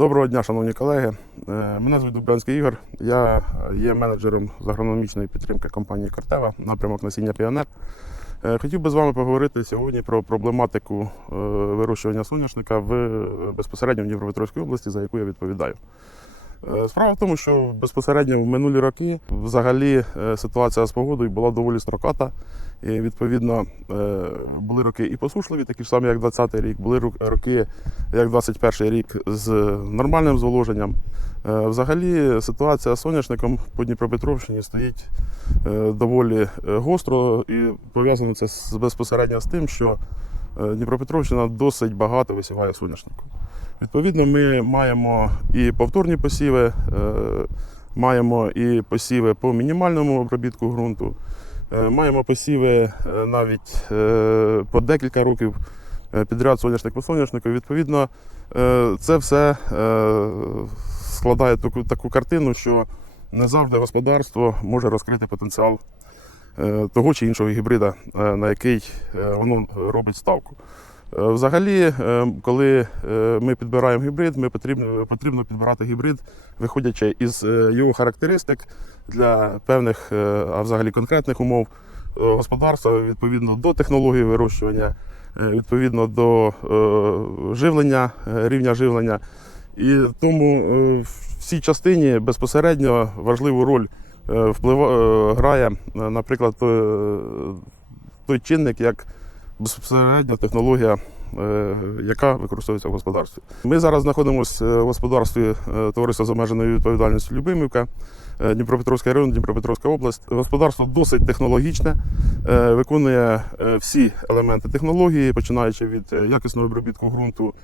Доброго дня, шановні колеги. Е, Мене звуть Дубранський Ігор. Я є менеджером з агрономічної підтримки компанії Картева, напрямок насіння Піонер. Е, Хотів би з вами поговорити сьогодні про проблематику е, вирощування соняшника в безпосередньо в Дніпропетровській області, за яку я відповідаю. Е, Справа в тому, що безпосередньо в минулі роки взагалі е, ситуація з погодою була доволі строката. І відповідно е, були роки і посушливі, такі ж самі, як 20-й рік, були роки, як 21-й рік, з нормальним зволоженням. Взагалі ситуація з соняшником по Дніпропетровщині стоїть доволі гостро і пов'язано це безпосередньо з тим, що Дніпропетровщина досить багато висіває соняшнику. Відповідно, ми маємо і повторні посіви, е, маємо і посіви по мінімальному обробітку ґрунту, е, маємо посіви е, навіть е, по декілька років е, підряд соняшник по соняшнику. Відповідно, е, це все е, складає таку, таку картину, що не завжди господарство може розкрити потенціал е, того чи іншого гібрида, е, на який е, воно робить ставку. Е, Взагалі, е, коли е, ми підбираємо гібрид, ми потрібно, потрібно підбирати гібрид, виходячи із е, його характеристик для певних, е, а взагалі конкретних умов е, господарства, відповідно до технології вирощування, е, відповідно до е, живлення, е, рівня живлення. І тому е, в цій частині безпосередньо важливу роль е, вплива, е, грає, е, наприклад, е, той чинник, як безпосередня технологія, е, яка використовується в господарстві. Ми зараз знаходимося в господарстві е, товариства з обмеженою відповідальністю Любимівка, е, Дніпропетровський район, Дніпропетровська область. Господарство досить технологічне, е, виконує е, всі елементи технології, починаючи від е, якісного обробітку ґрунту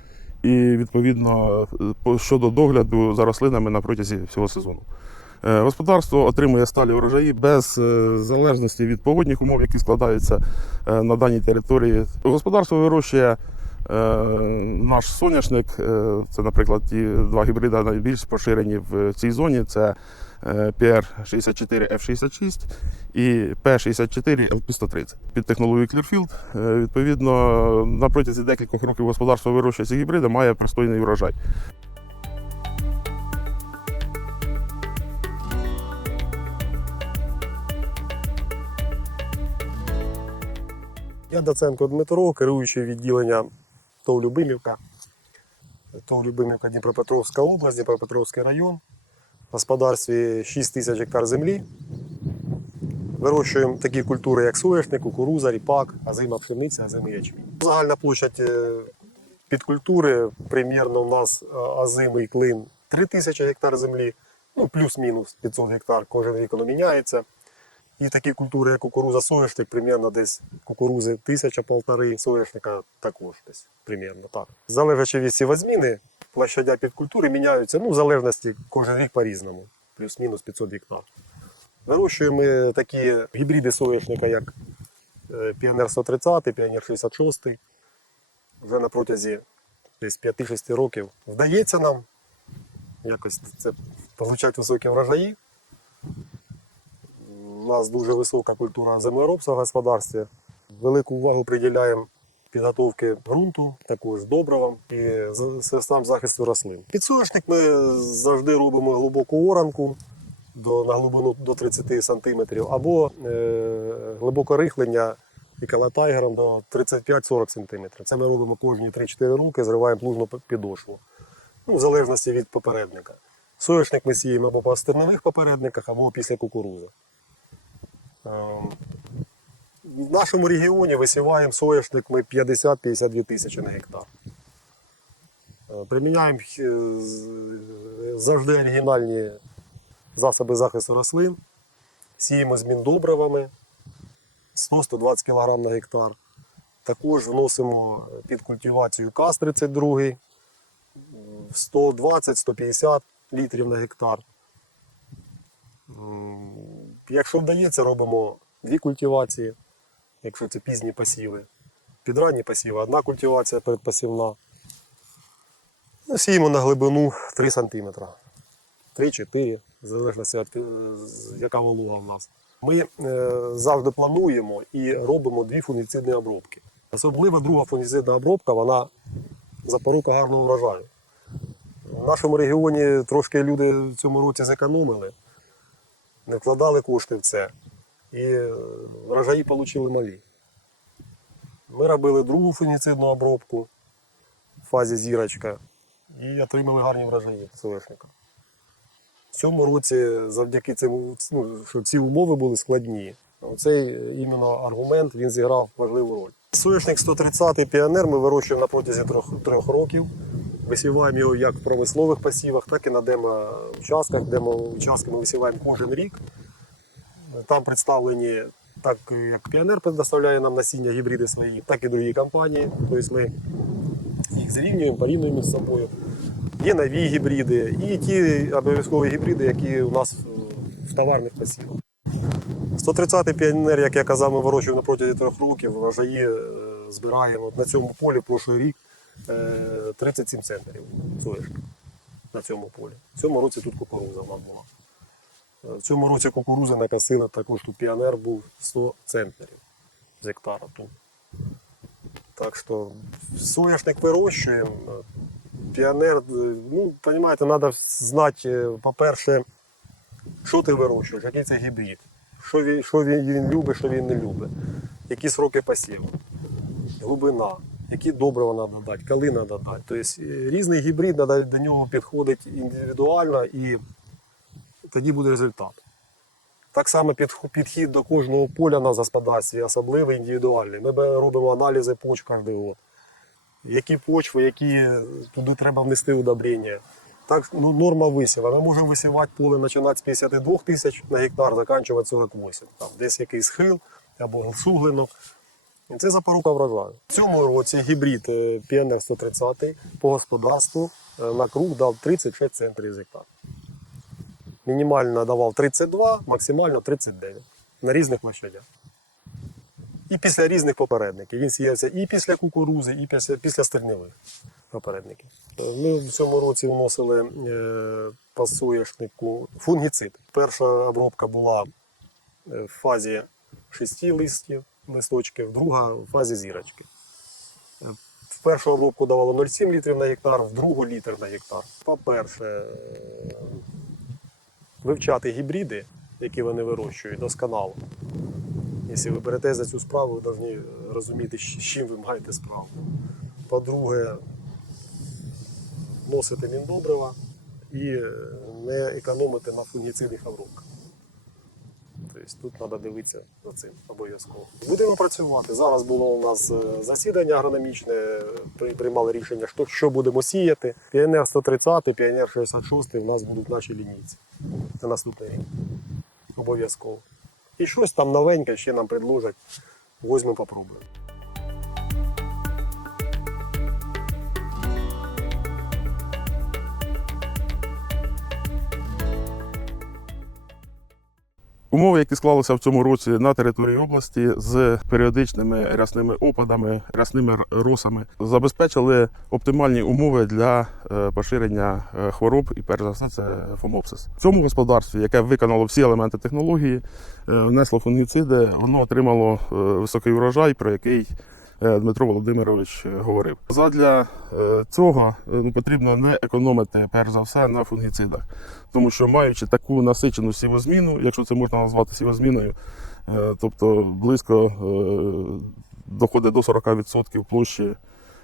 і відповідно е, щодо догляду за рослинами на протязі всього сезону. Е, Господарство отримує сталі урожаї без е, залежності від погодних умов, які складаються е, на даній території. Господарство вирощує наш соняшник. Це, наприклад, ті два гібриди найбільш поширені в цій зоні. Це е, PR64 F66 і P64 LP130 під технологією Clearfield. Відповідно, на протязі декількох років господарство вирощує ці гібриди, має пристойний урожай. Я Доценко Дмитро, керуючий відділення ТОВ Любимівка. ТОВ Любимівка Дніпропетровська область, Дніпропетровський район. В господарстві 6 тисяч гектар землі. Вирощуємо такі культури, як соняшник, кукуруза, ріпак, азима пшениця, азима ячмінь. Загальна площадь е, підкультури примірно у нас е, азимий клин 3 тисячі гектар землі, ну плюс-мінус 500 гектар, кожен рік воно міняється. І такі культури, як кукуруза, соняшник, примерно десь кукурузи тисяча полтори, соняшника також десь примерно так. Залежачи від сівозміни, площадя під культури міняються, ну, в залежності кожен рік по-різному, плюс-мінус 500 гектар. Вирощуємо такі гібриди соняшника, як е, Піонер 130, Піонер 66. Вже на протязі десь 5-6 років вдається нам якось це отримати високі врожаї. У нас дуже висока культура землеробства в господарстві. Велику увагу приділяємо підготовки ґрунту, також добривам і систем захисту рослин. Підсоняшник ми завжди робимо глибоку оранку до, на глибину до 30 см або е, глибоке рихлення ікалатайгером до 35-40 см. Це ми робимо кожні 3-4 роки, зриваємо плужну підошву. Ну, в залежності від попередника. Соняшник ми сіємо або по стернових попередниках, або після кукурузи. В нашому регіоні висіваємо соняшник ми 50-52 тисячі на гектар. Е, Приміняємо е, завжди оригінальні засоби захисту рослин. Сіємо з міндобривами 100-120 кг на гектар. Також вносимо під культивацію КАС-32 120-150 літрів на гектар. Якщо вдається, робимо дві культивації, якщо це пізні посіви. Підранні посіви, одна культивація передпосівна. Ну, сіємо на глибину 3 см. 3-4, в залежності від е, яка волога в нас. Ми е, завжди плануємо і робимо дві фунгіцидні обробки. Особливо друга фунгіцидна обробка, вона запорука гарного врожаю. В нашому регіоні трошки люди в цьому році зекономили, не вкладали кошти в це. І е, врожаї отримали малі. Ми робили другу фунгіцидну обробку в фазі зірочка і отримали гарні врожаї від соняшника. В цьому році, завдяки цьому, ну, що ці умови були складні, цей іменно аргумент він зіграв важливу роль. Соняшник 130 піонер ми вирощуємо на протязі трьох, трьох років. Висіваємо його як в промислових посівах, так і на демо-участках. Демо-участки ми висіваємо кожен рік. Там представлені так як піонер предоставляє нам насіння гібриди свої, так і другі компанії. Тобто ми їх зрівнюємо, порівнюємо між собою. Є нові гібриди і ті обов'язкові гібриди, які у нас в товарних посівах. 130-й піонер, як я казав, ми вирощуємо протязі трьох років, врожаї е, збираємо на цьому полі прошлий рік 37 центнерів соняшник на цьому полі. В цьому році тут кукуруза в нас була. Е, В цьому році кукурузи накосили також тут піонер був 100 центнерів з гектара тут. Так що соняшник вирощуємо. Піонер, е, ну, розумієте, треба знати, е, по-перше, що ти вирощуєш, який це гібрид, що він, що він любить, що він не любить, які сроки посіву, глибина, які добрива треба дати, коли треба дати. Тобто е, різний гібрид до нього підходить індивідуально і тоді буде результат. Так само підхід до кожного поля на господарстві особливий, індивідуальний. Ми робимо аналізи поч кожен год. Які почви, які туди треба внести удобрення. Так, ну, норма висіва. Ми можемо висівати поле починати з 52 тисяч на гектар, закінчувати 48. Там десь якийсь схил або суглинок. Це запорука врожаю. В цьому році гібрид е, Піонер 130 по господарству е, на круг дав 36 центрів з гектар. Мінімально давав 32, максимально 39 на різних площадях. І після різних попередників. Він сіявся і після кукурузи, і після, після стерневих попередників. Е, Ми в цьому році вносили е, по фунгіцид. Перша обробка була е, в фазі 6 листів, листочків, друга в фазі зірочки. Е, В першу обробку давало 0,7 літрів на гектар, в другу літр на гектар. По-перше, е, вивчати гібриди, які вони вирощують, досконало. Якщо ви берете за цю справу, ви повинні розуміти, з чим ви маєте справу. По-друге, носити міндобрива і е, не економити на фунгіцидних обробках. Тобто тут треба дивитися за цим обов'язково. Будемо працювати. Зараз було у нас е, засідання агрономічне, приймали рішення, що, будемо сіяти. Піонер 130, піонер 66 у нас будуть наші лінійці на наступний рік. Обов'язково. І щось там новеньке ще нам предложать. Возьмемо, попробуємо. Умови, які склалися в цьому році на території області з періодичними рясними опадами, рясними росами, забезпечили оптимальні умови для е, поширення е, хвороб і перш за все це фомопсис. В цьому господарстві, яке виконало всі елементи технології, е, внесло фунгіциди, воно отримало високий урожай, про який Дмитро Володимирович е, говорив. Задля е, цього е, ну, потрібно не економити перш за все на фунгіцидах, тому що маючи таку насичену сівозміну, якщо це можна назвати сівозміною, е, тобто близько е, доходить до 40% площі е,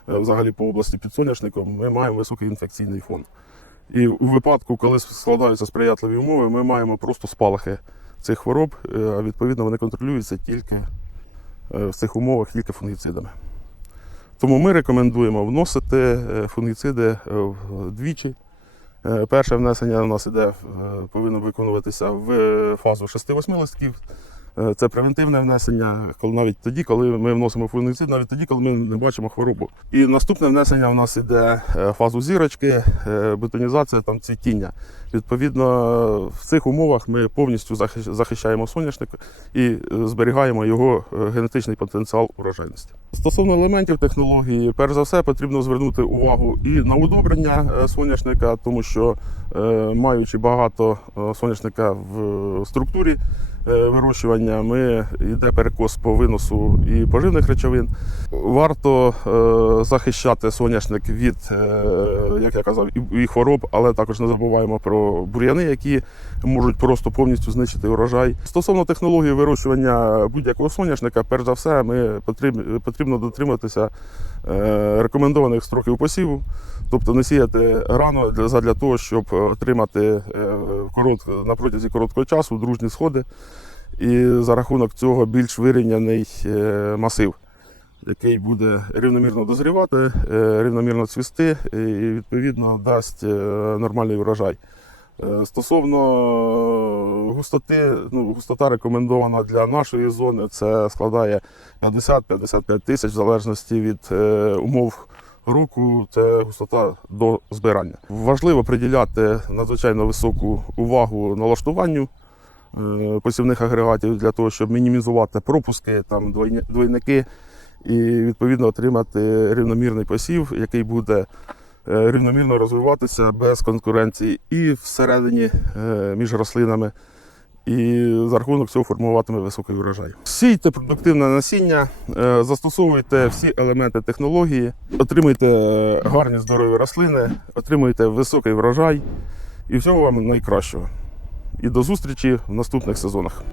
взагалі по області під соняшником, ми маємо високий інфекційний фон. І у випадку, коли складаються сприятливі умови, ми маємо просто спалахи цих хвороб, е, а відповідно вони контролюються тільки е, в цих умовах тільки фунгіцидами. Тому ми рекомендуємо вносити е, фунгіциди е, вдвічі. Е, Перше внесення у нас іде, е, повинно виконуватися в е, фазу 6-8 листків. Е, Це превентивне внесення, коли навіть тоді, коли ми вносимо фунгіцид, навіть тоді, коли ми не бачимо хворобу. І наступне внесення у нас іде е, фазу зірочки, е, бетонізація, там цвітіння. Відповідно, в цих умовах ми повністю захищаємо соняшник і зберігаємо його генетичний потенціал урожайності. Стосовно елементів технології, перш за все, потрібно звернути увагу і на удобрення е, соняшника, тому що е, маючи багато е, соняшника в структурі, вирощування ми йде перекос по виносу і поживних речовин. Варто захищати соняшник від, як я казав, і хвороб, але також не забуваємо про бур'яни, які можуть просто повністю знищити урожай. Стосовно технології вирощування будь-якого соняшника, перш за все, ми потрібно, потрібно дотриматися е, рекомендованих строків посіву, тобто не сіяти рано для, того, щоб отримати е, на протязі короткого часу дружні сходи і за рахунок цього більш вирівняний е, масив, який буде рівномірно дозрівати, рівномірно цвісти і відповідно дасть нормальний врожай. Е, Стосовно густоти, ну, густота рекомендована для нашої зони, це складає 50-55 тисяч в залежності від е, умов року, це густота до збирання. Важливо приділяти надзвичайно високу увагу налаштуванню е, посівних агрегатів для того, щоб мінімізувати пропуски, там, двойники і відповідно отримати рівномірний посів, який буде е, рівномірно розвиватися без конкуренції і всередині е, між рослинами. І за рахунок цього формуватиме високий урожай. Сійте продуктивне насіння, е, застосовуйте всі елементи технології, отримуйте е, гарні здорові рослини, отримуйте високий врожай і всього вам найкращого. І до зустрічі в наступних сезонах.